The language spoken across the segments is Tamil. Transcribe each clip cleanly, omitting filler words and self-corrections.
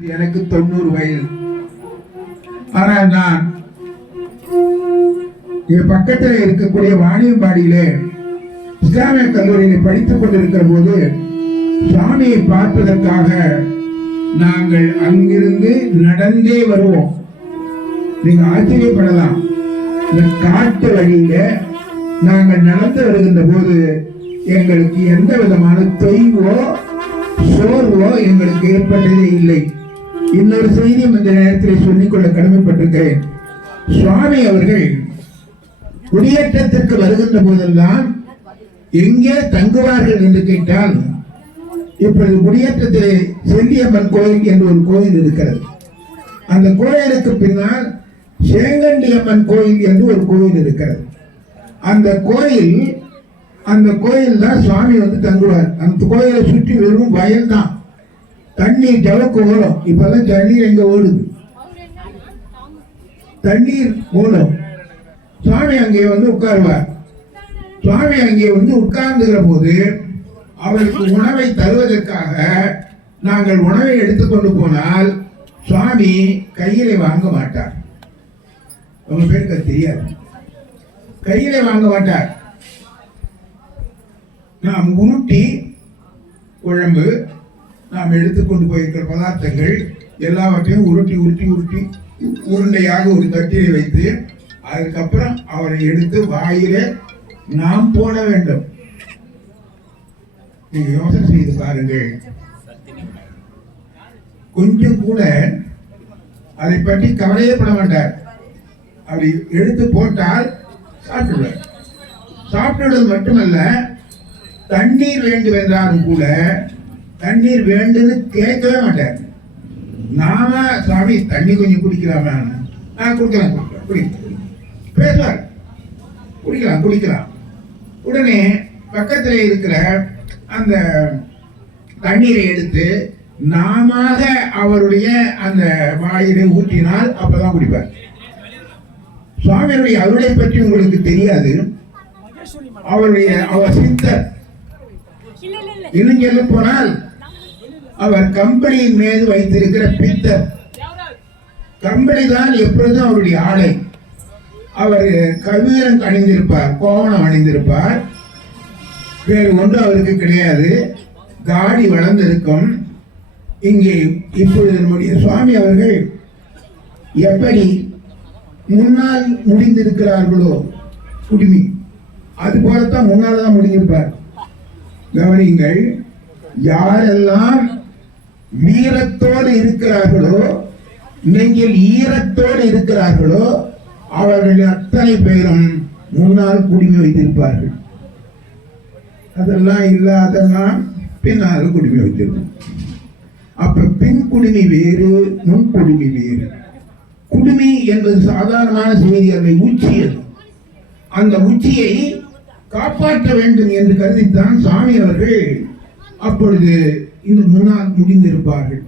எனக்கு 90 வயது. ஆனால் நான் என் பக்கத்தில் இருக்கக்கூடிய வாணியம்பாடியிலே இஸ்லாமிய கல்லூரியில் படித்துக் கொண்டிருக்கிற போது சுவாமியை பார்ப்பதற்காக நாங்கள் அங்கிருந்து நடந்தே வருவோம். நீங்க ஆச்சரியப்படலாம். இந்த காட்டு வழியில நாங்கள் நடந்து வருகின்ற போது எங்களுக்கு எந்த விதமான தொய்வோ சோர்வோ எங்களுக்கு ஏற்பட்டதே இல்லை. இன்னொரு செய்தியும் இந்த நேரத்தில் சொல்லிக்கொள்ள கடமைப்பட்டிருக்கிறேன். சுவாமி அவர்கள் குடியேற்றத்திற்கு வருகின்ற போதெல்லாம் எங்கே தங்குவார்கள் என்று கேட்டால், இப்பொழுது குடியேற்றத்திலே செல்லியம்மன் கோயில் என்று ஒரு கோயில் இருக்கிறது. அந்த கோயிலுக்கு பின்னால் சேங்கண்டியம்மன் கோயில் என்று ஒரு கோயில் இருக்கிறது. அந்த கோயில் தான் சுவாமி வந்து தங்குவார். அந்த கோயிலை சுற்றி வெறும் வயல் தான், தண்ணீர் ஜவக்கு ஓடும். இப்பதான் தண்ணீர் எங்க ஓடுது, தண்ணீர் ஓடும். சுவாமி அங்கே வந்து உட்காருவார். சுவாமி அங்கே வந்து உட்கார்ந்துகிற போது அவருக்கு உணவை தருவதற்காக நாங்கள் உணவை எடுத்துக்கொண்டு போனால் சுவாமி கையிலே வாங்க மாட்டார். உங்க பேருக்கு தெரியாது, கையிலே வாங்க மாட்டார். நாம் உருட்டி குழம்பு, நாம் எடுத்துக்கொண்டு போயிருக்கிற பதார்த்தங்கள் எல்லாவற்றையும் உருட்டி உருட்டி உருட்டி உருண்டையாக ஒரு தட்டிலை வைத்து அதுக்கப்புறம் அவரை எடுத்து வாயில நாம் போட வேண்டும். நீங்க யோசனை செய்து பாருங்கள். கொஞ்சம் கூட அதை பற்றி கவலையே பட மாட்டார். அப்படி எடுத்து போட்டால் சாப்பிடுவார். சாப்பிடுவது மட்டுமல்ல, தண்ணீர் வேண்டும் என்றாலும் கூட தண்ணீர் வேண்டுன்னு கேட்கவே மாட்டார். நாம சாமி தண்ணி கொஞ்சம் குடிக்கலாமா, குடிக்கலாம் பேசுவார், குடிக்கலாம். உடனே பக்கத்தில் இருக்கிற அந்த தண்ணீரை எடுத்து நாம அவருடைய அந்த வாயிலை ஊற்றினால் அப்பதான் குடிப்பார். சுவாமியுடைய அருளை பற்றி உங்களுக்கு தெரியாது. அவர் சித்தர். இன்னும் சொல்ல போனால் அவர் கம்பளியின் மீது வைத்திருக்கிற பித்தர். கம்பளி தான் எப்பொழுதும் அவருடைய ஆடை. அவர் கவிரம் அணிந்திருப்பார், கோவணம் அணிந்திருப்பார். வேறு ஒன்று அவருக்கு கிடையாது. தாடி வளர்ந்திருக்கும். இங்கே இப்பொழுது நம்முடைய சுவாமி அவர்கள் எப்படி முன்னால் முடிந்திருக்கிறார்களோ குடுமி, அது போலத்தான் முன்னால்தான் முடிந்திருப்பார். கவனிங்கள், யாரெல்லாம் வீரத்தோடு இருக்கிறார்களோ, நெஞ்சில் ஈரத்தோடு இருக்கிறார்களோ அவர்கள் அத்தனை பேரும் முன்னால் குடிமை வைத்திருப்பார்கள். அதெல்லாம் இல்லாதெல்லாம் பின்னால் குடிமை வைத்திருப்போம். அப்ப பின் குடிமை வேறு, முன் குடிமை வேறு. குடுமி என்பது சாதாரணமான செய்தி அல்ல, உச்சியது. அந்த உச்சியை காப்பாற்ற வேண்டும் என்று கருதித்தான் சாமி அவர்கள் அப்பொழுது இந்த முன்னால் முடிந்திருப்பார்கள்.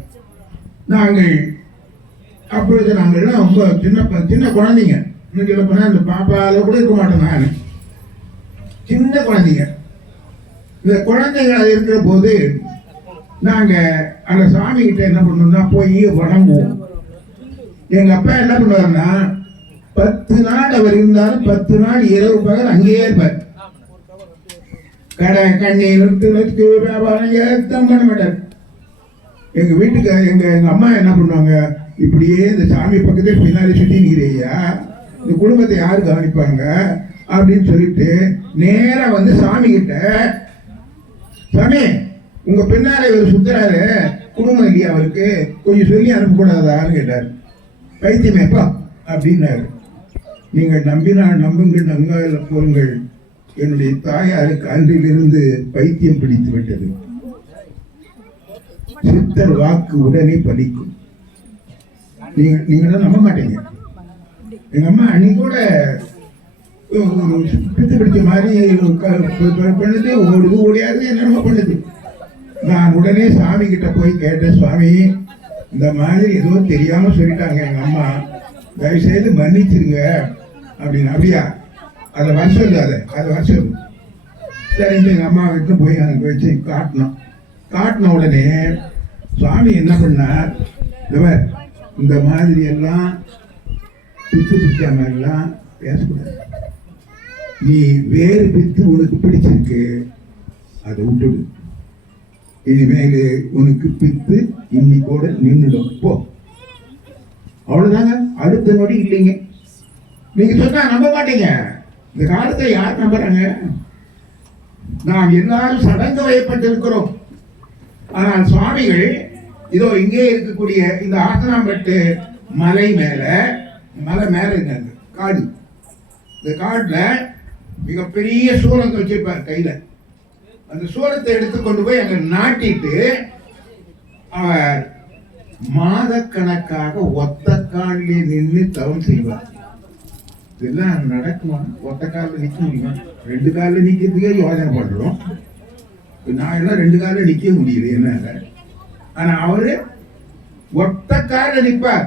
அப்பொழுது நாங்கள்லாம் ரொம்ப சின்ன குழந்தைங்க. சொல்ல போனா இந்த பாப்பால கூட இருக்க மாட்டோம். நான் சின்ன குழந்தைங்க. இந்த குழந்தைகள் அது இருக்கிற போது நாங்க அந்த சாமி கிட்ட என்ன பண்ணோம்னா போய் வணங்குவோம். எங்க அப்பா என்ன பண்ணுவாருன்னா 10 நாள் அவர் இருந்தாலும் 10 நாள் இரவு பகல் அங்கேயே இருப்பார். கடை கண்ணீர் வியாபாரம் ஏத்தம் பண்ண மாட்டார். எங்க வீட்டுக்கு எங்க அம்மா என்ன பண்ணுவாங்க, இப்படியே இந்த சாமி பக்கத்தே பின்னாடி சுத்தி நிற்கிறியா, இந்த குடும்பத்தை யாரு கவனிப்பாங்க அப்படின்னு சொல்லிட்டு நேரா வந்து சாமி கிட்ட, சாமி உங்க பின்னால இவர் சுத்துறாரு, குடும்பம் இல்லையா அவருக்கு, கொஞ்சம் சொல்லி அனுப்பக்கூடாதான்னு கேட்டார். பைத்தியமேப்பா அப்படின்னாரு. நீங்கள் நம்பினால் நம்புங்கள், நங்காயில போங்கள். என்னுடைய தாயாருக்கு அன்றிலிருந்து பைத்தியம் பிடித்து விட்டது. சித்தர் வாக்கு உடனே பலிக்கும். நீங்க நம்ப மாட்டீங்க. எங்க அம்மா அன்னைக்கு கூட பித்து பிடிச்ச மாதிரி பண்ணுது, ஓடுது ஓடியாது, என்னென்ன பண்ணுது. நான் உடனே சாமி கிட்ட போய் கேட்டேன், சுவாமி இந்த மாதிரி ஏதோ தெரியாம சொல்லிட்டாங்க எங்க அம்மா, தயவுசெய்து மன்னிச்சிருங்க அப்படின்னு. அப்படியா, அதை வருஷம் அதை வருஷம் சரின்னு எங்க அம்மா கிட்ட போய் எனக்கு வச்சு காட்டின உடனே சுவாமி என்ன பண்ணார், இந்த மாதிரி எல்லாம் பித்து பிடிச்ச மாதிரிலாம் பேசக்கூடாது. நீ வேறு பித்து உனக்கு பிடிச்சிருக்கு, அதை விட்டுடு. இனிமேல் உனக்கு பித்து இன்னைக்கோட நின்றுடும், போ. அவ்வளவுதாங்க. அடுத்த நொடி இல்லைங்க. நீங்க சொன்னா நம்ப மாட்டீங்க. இந்த காலத்தை யார் நம்புறாங்க? நாம் எல்லாரும் சடங்கு வயப்பட்டிருக்கிறோம். ஆனால் சுவாமிகள் இதோ இங்கே இருக்கக்கூடிய இந்த ஆசனாம்பட்டு மலை மேல இருக்காங்க, காடு. இந்த காட்டுல மிகப்பெரிய சூளத்தை வச்சிருப்பார் கையில. அந்த சூளத்தை எடுத்து கொண்டு போய் அங்க நாட்டிட்டு அவர் மாதக்கணக்காக ஒத்த காலிலே நின்று தவம் செய்வார். இதெல்லாம் நடக்குமா? ஒத்த காலில் நிக்க முடியுமா? 2 காலில் நிக்கிறதுக்கே யோசனை பண்றோம். நான் எல்லாம் 2 காலில் நிக்க முடியுது என்ன? ஆனா அவரு ஒத்த காலில் நிற்பார்.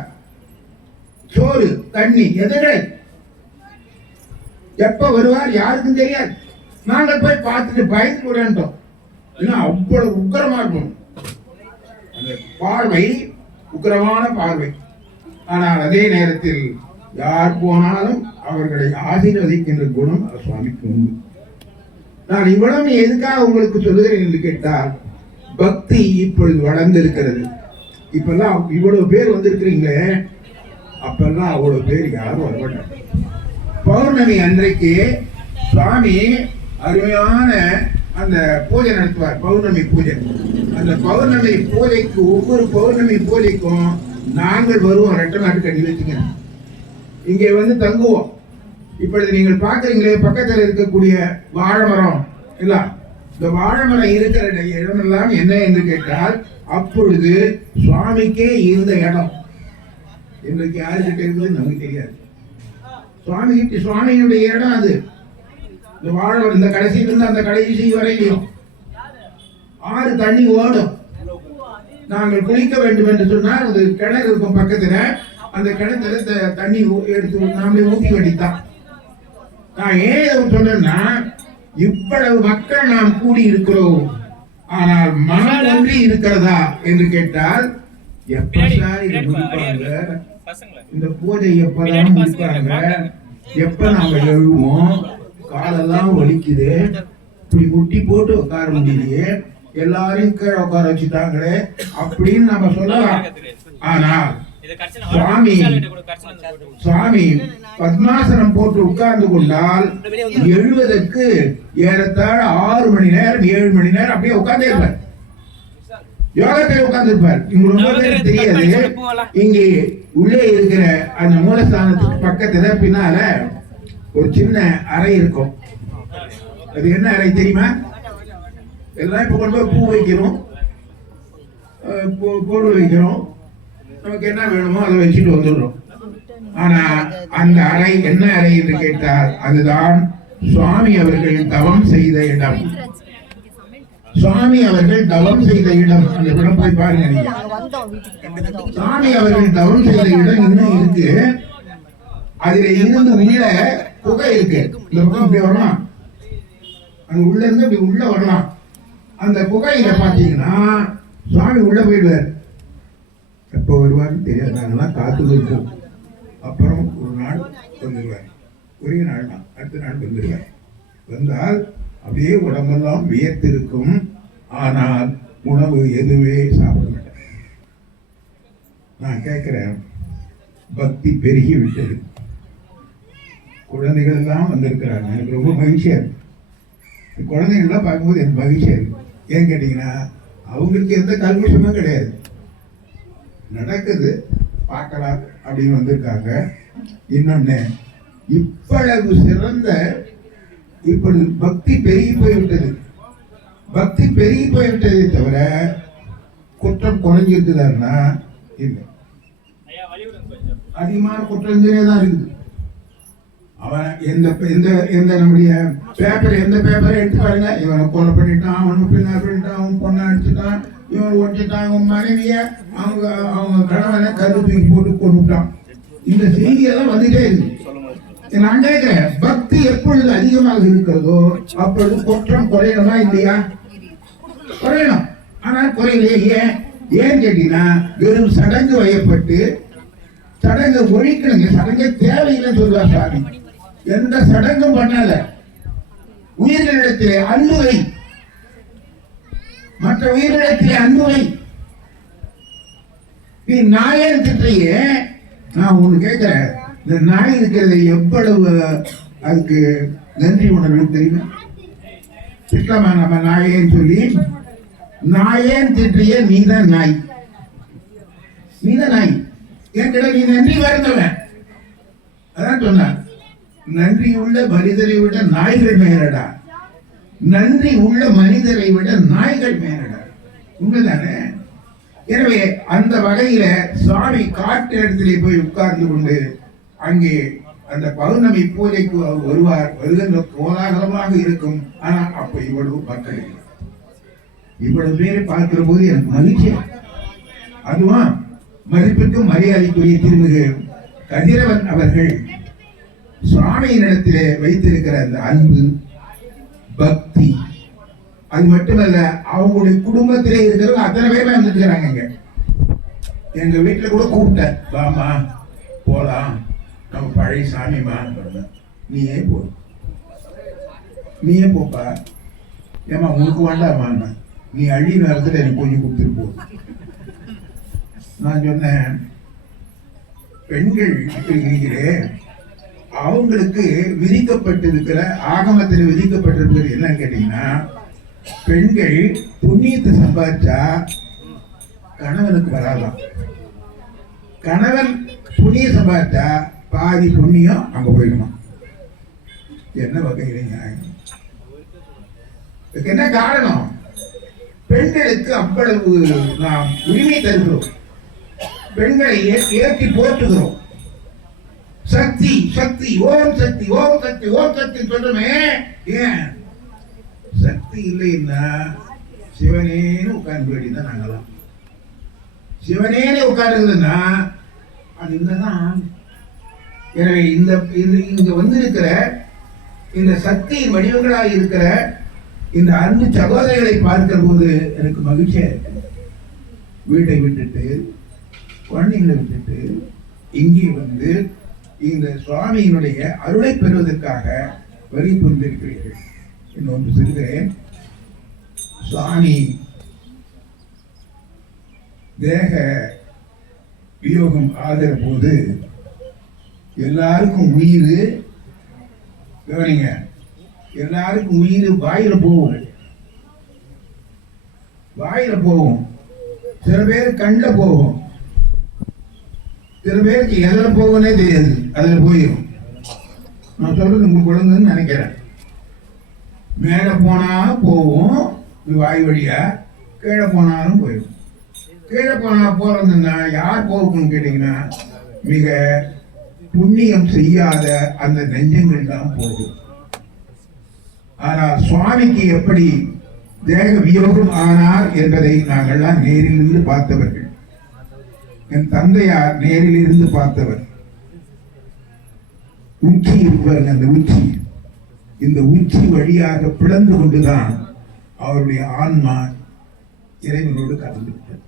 சோறு தண்ணி எதுவே எப்ப வருவார் யாருக்கும் தெரியாது. நாங்கள் போய் பார்த்துட்டு பயந்து விடட்டோம். அவ்வளவு உக்கிரமா இருக்கும் அந்த பார்வை, உக்கிரமான பார்வை. ஆனால் அதே நேரத்தில் யார் போனாலும் அவர்களை ஆசீர்வதிக்கின்ற குணம் சுவாமிக்கு உண்டு. நான் இவ்வளவு எதுக்காக உங்களுக்கு சொல்லுகிறேன் என்று கேட்டால், பக்தி இப்பொழுது வளர்ந்திருக்கிறது. இப்பெல்லாம் இவ்வளவு பேர் வந்திருக்கிறீங்களே, அப்பெல்லாம் அவ்வளவு பேர் யாரும் வரமாட்டாங்க. பௌர்ணமி அன்றைக்கு சுவாமி அருமையான அந்த பூஜை நடத்துவார், பௌர்ணமி பூஜை. அந்த பௌர்ணமி பூஜைக்கு ஒவ்வொரு பௌர்ணமி பூஜைக்கும் நாங்கள் வருவோம். 2 நாட்டு கட்டி வச்சுங்க, இங்கே வந்து தங்குவோம். இப்பொழுது நீங்கள் பார்க்குறீங்களே பக்கத்தில் இருக்கக்கூடிய வாழை மரம் இல்ல, இந்த வாழை மரம் இருக்கிற இடமெல்லாம் என்ன என்று கேட்டால், அப்பொழுது சுவாமிக்கே இருந்த இடம். இன்றைக்கு யாருக்கிட்ட இருக்குது நமக்கு தெரியாது. சுவாமியுடைய இடம் அது. இந்த வாழை இந்த கடைசியிலிருந்து அந்த கடைசி வரையிலும் ஆறு தண்ணி ஓடும். நாங்கள் குளிக்க வேண்டும் என்று சொன்னால் அது கிணறு இருக்கும் பக்கத்துல. அந்த கிணத்துல தண்ணி எடுத்து நாமளே ஊற்றி வேண்டித்தான். நான் ஏன் சொன்னேன்னா, இவ்வளவு மக்கள் நாம் கூடி இருக்கிறோம், ஆனால் மனம் ஒன்றி இருக்கிறதா என்று கேட்டால், எப்ப சார் இதை முடிப்பாங்க, இந்த பூஜை எப்பதான் முடிப்பாங்க, எப்ப நாம எழுவோம், காலெல்லாம் வலிக்குது, இப்படி முட்டி போட்டு உட்கார முடியலையே, எல்லாரையும் கீழே உட்கார வச்சுட்டாங்களே அப்படின்னு நம்ம சொல்லலாம். ஆனா சுவாமி பத்மாசனம் போட்டு உட்கார்ந்து கொண்டால் எழுவதற்கு ஏறத்தாழ 6 மணி நேரம் 7 மணி நேரம் அப்படியே உட்கார்ந்தே இருப்பார். யோகத்தில் உட்கார்ந்து இருப்பார். இங்க ரொம்ப பேருக்கு தெரியாது. இங்கே உள்ளே இருக்கிற அந்த மூலஸ்தானத்துக்கு பக்கத்துல பின்னால ஒரு சின்ன அறை இருக்கும். அது என்ன அறை தெரியுமா? எல்லாம் இப்ப கொண்டு போய் பூ வைக்கிறோம், பொருள் வைக்கிறோம், நமக்கு என்ன வேணுமோ அதை வச்சுட்டு வந்துடுறோம். ஆனா அந்த அறை என்ன அறை என்று கேட்டால், அதுதான் சுவாமி அவர்கள் தவம் செய்த இடம். சுவாமி அவர்கள் தவம் செய்த இடம். அந்த இடம் போய் பாருங்க நீங்க. சுவாமி அவர்கள் தவம் செய்த இடம் இன்னும் இருக்கு. அதுல இருந்து உள்ள புகை இருக்கு. இந்த பக்கம் இப்படி வரலாம், அங்க உள்ள இருந்து இப்படி உள்ள வரலாம். அந்த புகையில பாத்தீங்கன்னா சுவாமி உள்ள போயிடுவார். எப்ப வருவார்னு தெரியாது, நாங்கெல்லாம் காத்து இருப்போம். அப்புறம் ஒரு நாள் வந்துடுவார். ஒரே நாள் தான், அடுத்த நாள் வந்துடுவார். வந்தால் அப்படியே உடம்பெல்லாம் வியர்த்திருக்கும். ஆனால் உணவு எதுவே சாப்பிட மாட்டார். நான் கேட்கிறேன், பக்தி பெருகி விட்டது. குழந்தைகள் எல்லாம் வந்திருக்கிறாங்க. எனக்கு ரொம்ப மகிழ்ச்சியா இருக்கு. குழந்தைகள்லாம் பார்க்கும்போது எனக்கு மகிழ்ச்சியா இருக்கு. ஏன் கேட்டீங்கன்னா, அவங்களுக்கு எந்த கல்விஷமும் கிடையாது. நடக்குது பார்க்கலாம் அப்படின்னு வந்திருக்காங்க. இன்னொன்னு, இவ்வளவு சிறந்த இப்பொழுது பக்தி பெருகி போய்விட்டது. பக்தி பெருகி போய்விட்டதை தவிர குற்றம் குறைஞ்சிருக்குதான்னா இல்லை. அதிகமான குற்றங்களே தான் இருக்குது. அவன் எந்த நம்முடைய பேப்பரை எடுத்து பாருங்க, இவனை கொலை பண்ணிட்டான், அவனை பின்னால் பண்ணிட்டான், அவன் பொண்ணை அடிச்சுட்டான், இவன் ஒட்டிட்டான், அவன் மனைவிய அவங்க கணவனை கருத்துக்கு போட்டு கொண்டுட்டான். இந்த செய்தியெல்லாம் வந்துட்டே இருக்கு. நான் கேட்கிறேன், பக்தி எப்பொழுது அதிகமாக இருக்கிறதோ அப்பொழுது குற்றம் குறையணுமா இல்லையா? குறையணும். ஆனால் குறையிலே. ஏன்? ஏன் கேட்டீங்கன்னா வெறும் சடங்கு வயப்பட்டு சடங்கு ஒழிக்கணுங்க. சடங்கு தேவையில்லைன்னு சொல்லுவார் சாமி. எந்த சடங்கும் பண்ணல. உயிர்களிடத்திலே அன்பு வை, மற்ற உயிரிடத்திலே அன்பு வை. நீ நாயன் திட்டையே, நான் ஒண்ணு கேட்கிறேன், இந்த நாய் இருக்கிறது எவ்வளவு அதுக்கு நன்றி உணர்வு தெரியுமா? திட்டமா நம்ம நாயேன்னு சொல்லி, நாயேன் திட்டிய நீதான் நாய், நீதான் நாய். ஏன் கேட்ட நீ நன்றி மறந்தவன். அதான் சொன்ன, நன்றி உள்ள மனிதரை விட நாய்கள் மேலடா, நன்றி உள்ள மனிதரை விட நாய்கள் மேலடா. உண்மைதானே? எனவே அந்த வகையில சுவாமி காட்டு இடத்திலே போய் உட்கார்ந்து கொண்டு அங்கே அந்த பௌர்ணமி பூஜைக்கு வருவார். வருகின்ற கோலாகலமாக இருக்கும். ஆனா அப்ப இவ்வளவு மக்கள், இவ்வளவு பேரை பார்க்கிற போது எனக்கு மகிழ்ச்சி. அதுவா மதிப்பிற்கும் மரியாதைக்குரிய திருமிகு கதிரவன் அவர்கள் சுவாமியினிடத்திலே வைத்திருக்கிற அந்த அன்பு, பக்தி, அது மட்டுமல்ல அவங்களுடைய குடும்பத்திலே இருக்கிறவங்க அத்தனை பேருமே வந்துருக்கிறாங்க. எங்க வீட்டுல கூட கூப்பிட்டேன், வாமா போலாம், நம்ம பழைய சாமிமா. நீயே போ, நீயே போப்பா. ஏமா உனக்கு வேண்டாமா, நீ அழி நேரத்தில் எனக்கு கொஞ்சம் கொடுத்துட்டு போ. நான் சொன்னேன், பெண்கள் இருக்கிறீங்களே, அவங்களுக்கு விதிக்கப்பட்டிருக்கிற ஆகமத்தில் விதிக்கப்பட்டிருக்கிறது என்னன்னு கேட்டீங்கன்னா, பெண்கள் புண்ணியத்தை சம்பாதிச்சா கணவனுக்கு வராதான். கணவன் புண்ணியம் சம்பாதிச்சா பாதி புண்ணியம் அங்க போயிடணும். என்ன வகையில என்ன காரணம்? பெண்களுக்கு அவ்வளவு நாம் உரிமை தருகிறோம், பெண்களை ஏற்றி போற்றுகிறோம். சக்தி சக்தி ஓம் சக்தி ஓம் சக்தி ஓம் சக்தி சொல்றமே. ஏன் சக்தி இல்லைன்னா சிவனேன்னு உட்கார்ந்து வேண்டியதான். நாங்களாம் சிவனேனே உட்கார்ந்துன்னா அது இல்லதான். எனவே இந்த இங்க வந்திருக்கிற இந்த சக்தியின் வடிவங்களாக இருக்கிற இந்த அன்பு சகோதரிகளை பார்க்கிற போது எனக்கு மகிழ்ச்சியா இருக்கு. வீட்டை விட்டுட்டு குழந்தைங்களை விட்டுட்டு இங்கே வந்து இந்த சுவாமியினுடைய அருளை பெறுவதற்காக வரி புரிந்திருக்கிறீர்கள். இன்னொன்று சொல்கிறேன், சுவாமி தேக வியோகம் ஆகிற போது எல்லாருக்கும் உயிர், கவனிங்க, எல்லாருக்கும் உயிர் வாயில போகும், வாயில போகும். சில பேர் கண்ணில் போகும், சில பேருக்கு எதில் போகனே தெரியாது, அதில் போயிடும். நான் சொல்றது உங்களுக்கு குழந்தைன்னு நினைக்கிறேன். மேலே போனா போகும் வாய் வழியா, கீழே போனாலும் போயிடும். கீழே போனா போறதுன்னா யார் போகணும்னு கேட்டீங்கன்னா, மிக புண்ணியம் செய்யாத அந்த நெஞ்சங்கள் தான் போகும். ஆனால் சுவாமிக்கு எப்படி தேக வியோகம் ஆனார் என்பதை நாங்கள்லாம் நேரிலிருந்து பார்த்தவர்கள். என் தந்தையார் நேரில் இருந்து பார்த்தவர். உச்சி இருப்பார்கள், அந்த உச்சி, இந்த உச்சி வழியாக பிளந்து கொண்டுதான் அவருடைய ஆன்மா இறைவனோடு கலந்து விட்டது.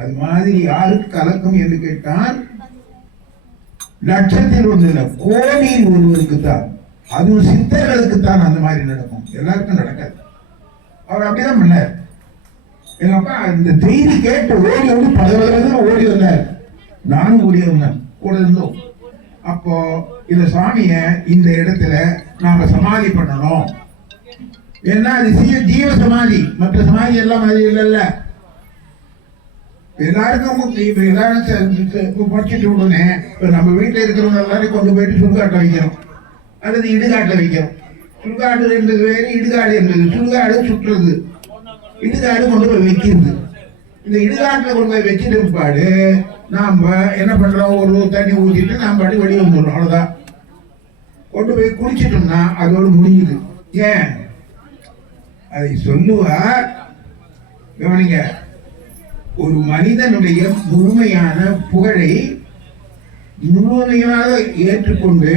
அது மாதிரி யாருக்கு கலக்கும் என்று கேட்டால், லட்சத்தில் ஒன்று கோடியில் ஒருவருக்கு தான், அதுவும் சித்தர்களுக்கு தான் அந்த மாதிரி நடக்கும், எல்லாருக்கும் நடக்காது. அவர் அப்படிதான் பண்ணார். எங்க அப்பா இந்த செய்தி கேட்டு ஓடி வந்து பதவியில ஓடி வந்தார், நானும் ஓடி வந்தேன், கூட இருந்தோம். அப்போ இந்த சுவாமிய இந்த இடத்துல நாம சமாதி பண்ணணும். ஏன்னா அது ஜீவ சமாதி, மற்ற சமாதி எல்லாம் மாதிரி இல்லைல்ல. எல்லாருக்கும் எல்லாரும் படிச்சுட்டு உடனே நம்ம வீட்டில் இருக்கிறவங்க எல்லாரும் கொண்டு போயிட்டு சுடுகாட்டில் வைக்கிறோம், அல்லது இடுகாட்டில் வைக்கிறோம். சுடுகாடு என்பது வேறு, இடுகாடு என்பது. சுடுகாடு சுற்றுறது, இடுகாடு கொண்டு போய் வைக்கிறது. இந்த இடுகாட்டில் கொண்டு போய் வச்சிட்டு இருப்பாடு நாம என்ன பண்றோம், ஒரு தண்ணி ஊற்றிட்டு நாம் பாடி வெளியே வந்துடுறோம், அவ்வளவுதான். கொண்டு போய் குடிச்சிட்டோம்னா அதோடு முடியுது. ஏன் அதை சொல்லுவார், கவனிங்க, ஒரு மனிதனுடைய முழுமையான புகழை முழுமையாக ஏற்றுக்கொண்டு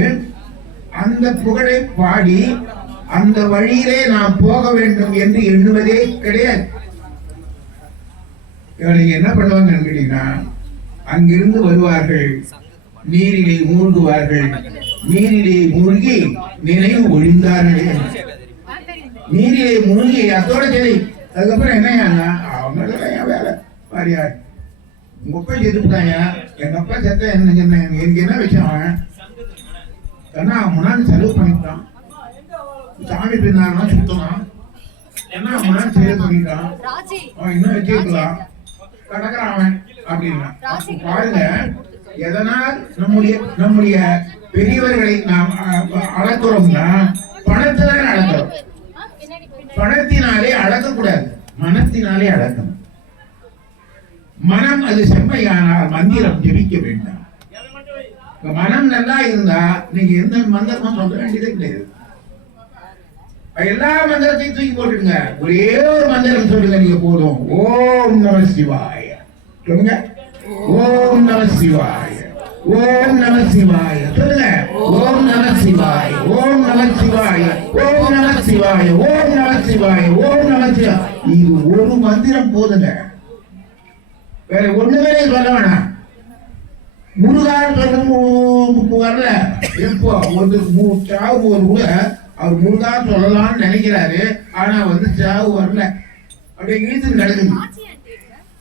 அந்த புகழை பாடி அந்த வழியிலே நாம் போக வேண்டும் என்று எண்ணுவதே கிடையாது. நீங்க என்ன பண்ணுவாங்கன்னு கேட்டீங்கன்னா, அங்கிருந்து வருவார்கள், நீரிலே மூழ்குவார்கள், நீரிலே மூழ்கி நினைவு ஒழிந்தார்களே. நீரிலே மூழ்கி அதோட சரி. அதுக்கப்புறம் என்ன அவங்க வேலை பாரியா, உங்க அப்பா செத்துட்டாங்க, எங்க அப்பா செத்த எனக்கு என்ன விஷயம், அவன் ஏன்னா முன்னாடி செலவு பண்ணிட்டான், சாமி பின்னாலாம் சுத்தலாம், என்ன முன்னாடி செலவு பண்ணிட்டான், அவன் இன்னும் வச்சிருக்கலாம் கடக்கிறான் அவன் அப்படின்னா. பாருங்க, எதனால் நம்முடைய பெரியவர்களை நாம் அளக்கிறோம்னா பணத்தினாலே அளக்கிறோம். பணத்தினாலே அளக்கக்கூடாது, மனத்தினாலே அளக்கணும். மனம் அது செம்மையானால் மந்திரம் ஜெபிக்க வேண்டாம். மனம் நல்லா இருந்தா நீங்க எந்த மந்திரமும் சொல்ல வேண்டியதே கிடையாது. எல்லா மந்திரத்தையும் தூக்கி போட்டுடுங்க, ஒரே ஒரு மந்திரம் சொல்லுங்க, நீங்க போதும். ஓம் நம சிவாய சொல்லுங்க, ஓம் நம சிவாய, ஓம் நம சிவாய சொல்லுங்க, ஓம் நம சிவாய, ஓம் நம சிவாய, ஓம் நம சிவாய, ஓம் நம சிவாய, ஓம் நம சிவாய. இது ஒரு மந்திரம் போதுங்க, வேற ஒண்ணுமே சொல்ல வேணாம். முருகான் சொல்ல வரல. எப்போ ஒரு சாவு போது கூட அவர் முருகா சொல்லலாம்னு நினைக்கிறாரு, ஆனா சாவு வரல, அப்படியே இழுத்து நடக்குது.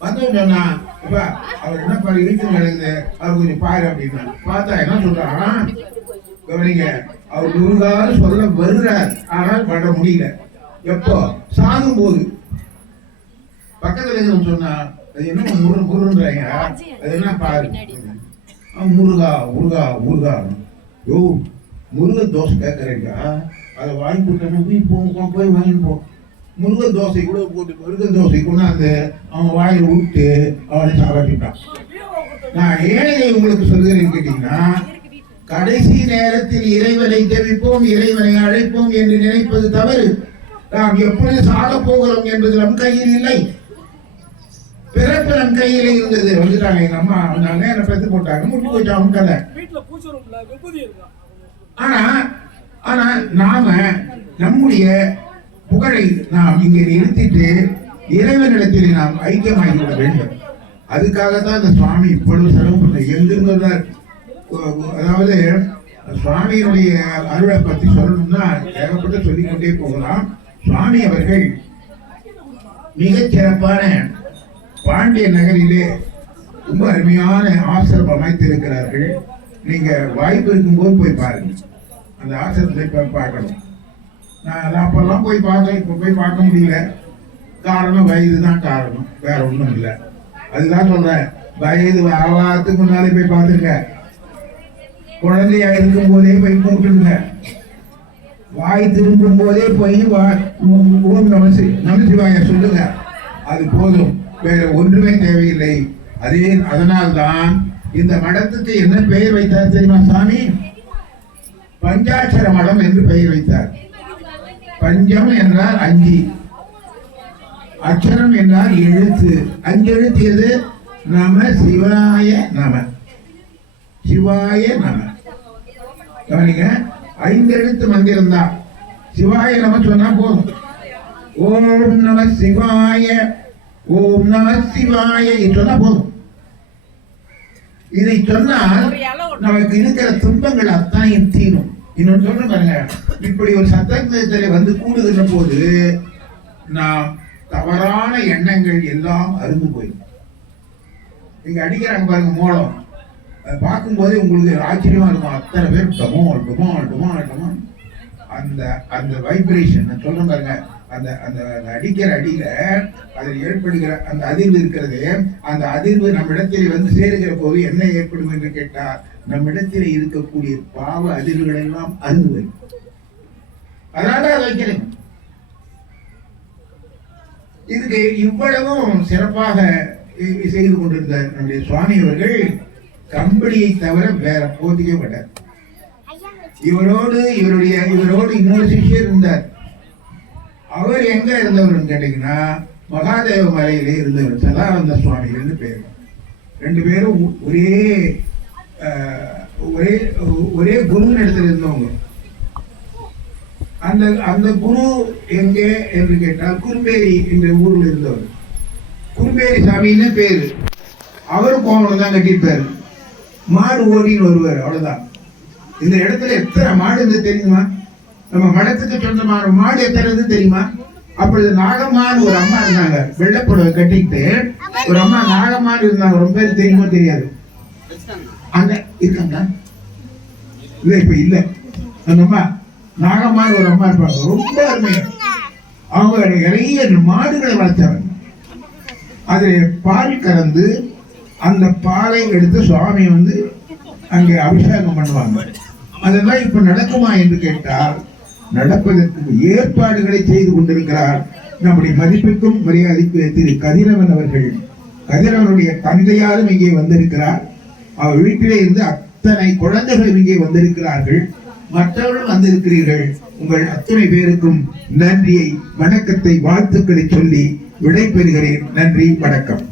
வந்து சொன்னா இப்ப அவர் என்ன பாரு இழுத்து நடக்குது, அவர் கொஞ்சம் பாரு அப்படின்னா பார்த்தா என்ன சொல்றான் கவனிங்க, அவர் முருகான்னு சொல்ல வருகிறார், ஆனால் பண்ண முடியல. எப்போ சாகும் போது பக்கத்துல இருந்து சொன்னா அது என்ன முருன்றாங்க, அது என்ன பாரு, முருகா முருகா முருகா. யோ முருக தோசை கேட்கறீங்க, அதை வாங்கி கொடுத்தா போய் வாங்கிட்டு போ. முருக தோசை கூட போட்டு முருக தோசை கொண்டாந்து அவன் வாயில் விட்டு அவனை சாப்பிட்டான். நான் ஏழையை உங்களுக்கு சொல்கிறேன் கேட்டீங்கன்னா, கடைசி நேரத்தில் இறைவனை ஜெபிப்போம், இறைவனை அழைப்போம் என்று நினைப்பது தவறு. நாம் எப்படி சாக போகிறோம் என்பது நம் கையில் இல்லை, பிறப்பு நம் கையில இருந்தது. வந்துட்டாங்க எங்க அம்மா, அவங்க என்ன பெற்று போட்டாங்க, முட்டி போயிட்டு அவங்க கதை. ஆனா நாம நம்முடைய புகழை நாம் இங்கே நிறுத்திட்டு இறைவனிடத்தில் நாம் ஐக்கியமாகிவிட வேண்டும். அதுக்காகத்தான் இந்த சுவாமி இப்பொழுது செலவு பண்ண எங்கிருந்தார். அதாவது சுவாமியினுடைய அருளை பற்றி சொல்லணும்னா ஏகப்பட்ட சொல்லிக்கொண்டே போகலாம். சுவாமி அவர்கள் மிகச் சிறப்பான பாண்டிய நகரிலே ரொம்ப அருமையான ஆசிரமம் அமைத்திருக்கிறார்கள். நீங்க வாய்ப்பு இருக்கும்போது போய் பாருங்க, அந்த ஆசிரமத்தை போய் பார்க்கணும். நான் அப்பெல்லாம் போய் பார்த்தேன், இப்ப போய் பார்க்க முடியல. காரணம் வயது தான் காரணம், வேற ஒண்ணும் இல்லை. அதுதான் சொல்றேன், வயது ஆவாரத்துக்கு முன்னாலே போய் பார்த்துருங்க, குழந்தையா இருக்கும் போதே போய் கூப்பிட்டுருங்க, வாய் திரும்பும் போதே போய் ஓம் நமசிவாய சொல்லுங்க, அது போதும், வேற ஒன்றுமே தேவையில்லை. அதனால்தான் இந்த மடத்துக்கு என்ன பெயர் வைத்தார் தெரியுமா சாமி? பஞ்சாட்சர மடம் என்று பெயர் வைத்தார். பஞ்சம் என்றால் 5, அக்ஷரம் என்றால் எழுத்து. 5 எழுத்து எது? நம சிவாய நம, சிவாய நம. கவனிங்க, 5 எழுத்து மந்திரம் தான். சிவாய நம சொன்னா போதும். ஓம் நம சிவாய, ஓம் நம சிவாய சொன்னா போதும். இதை சொன்னால் நமக்கு இருக்கிற துன்பங்கள் அத்தனையும் தீரும். இன்னொன்று சொல்ற பாருங்க, இப்படி ஒரு சத்தத்திலே வந்து கூடுகின்ற போது நாம் தவறான எண்ணங்கள் எல்லாம் அருந்து போயிடும். நீங்க அடிக்கிறாங்க பாருங்க மோளம், பார்க்கும் போதே உங்களுக்கு ஆச்சரியமா இருக்கும். அத்தனை பேர் டமோல் டமோல் டமோல் டமோல், அந்த வைப்ரேஷன் நான் சொல்றேன் பாருங்க, அந்த அந்த அடிக்கிற அடியில அதில் ஏற்படுகிற அந்த அதிர்வு இருக்கிறது, அந்த அதிர்வு நம்மிடத்தில் வந்து சேருகிற போது என்ன ஏற்படும் என்று கேட்டால், நம்மிடத்தில் இருக்கக்கூடிய பாவ அதிர்வுகள் எல்லாம் அருந்துவை. அதனால வைக்கிறேன். இதுக்கு இவ்வளவும் சிறப்பாக செய்து கொண்டிருந்த நம்முடைய சுவாமி அவர்கள் கம்பளியை தவிர வேற போதிக்க மாட்டார். இவரோடு இன்னொரு சிஷ்யர் இருந்தார். அவர் எங்க இருந்தவர் கேட்டீங்கன்னா, மகாதேவ மலையிலே இருந்தவர், சதானந்த சுவாமி பேர். 2 பேரும் ஒரே குரு இடத்துல இருந்தவங்க. அந்த குரு எங்கே என்று கேட்டால், குரும்பேரி என்ற ஊரில் இருந்தவர். கும்பேரி சாமின்னு பேரு. அவரும் கோவணம் தான் கட்டியிருப்பாரு. மாடு ஓடின்னு வருவார், அவ்வளவுதான். இந்த இடத்துல எத்தனை மாடு இருந்து தெரியுமா? நம்ம மடத்துக்கு சொந்தமான மாடு எத்தனை தெரியுமா? அப்பொழுது நாகம்மான்னு ஒரு அம்மா இருந்தாங்க, வெள்ளப்புடவை கட்டிக்கிட்டு ஒரு அம்மா நாகம்மான்னு இருந்தாங்க. ரொம்ப பேர் தெரியுமா தெரியாது? அங்க இருக்காங்க இல்ல, இப்ப இல்ல. அந்த அம்மா நாகம்மான்னு ஒரு அம்மா இருப்பாங்க, ரொம்ப அருமையா. அவங்க நிறைய மாடுகளை வளர்த்தாங்க. அது பால் கலந்து அந்த பாலை எடுத்து சுவாமி வந்து அங்கே அபிஷேகம் பண்ணுவாங்க. அதெல்லாம் இப்ப நடக்குமா என்று கேட்டால் நடப்பதற்கு ஏற்பாடுகளை செய்து கொண்டிருக்கிறார் நம்முடைய மதிப்பிற்கும் மரியாதைக்கு திரு கதிரவன் அவர்கள். கதிரவனுடைய தந்தையாரும் இங்கே வந்திருக்கிறார். அவர் வீட்டிலே இருந்து அத்தனை குழந்தைகள் இங்கே வந்திருக்கிறார்கள். மற்றவர்கள் வந்திருக்கிறீர்கள். உங்கள் அத்தனை பேருக்கும் நன்றியை, வணக்கத்தை, வாழ்த்துக்களை சொல்லி விடை பெறுகிறேன். நன்றி, வணக்கம்.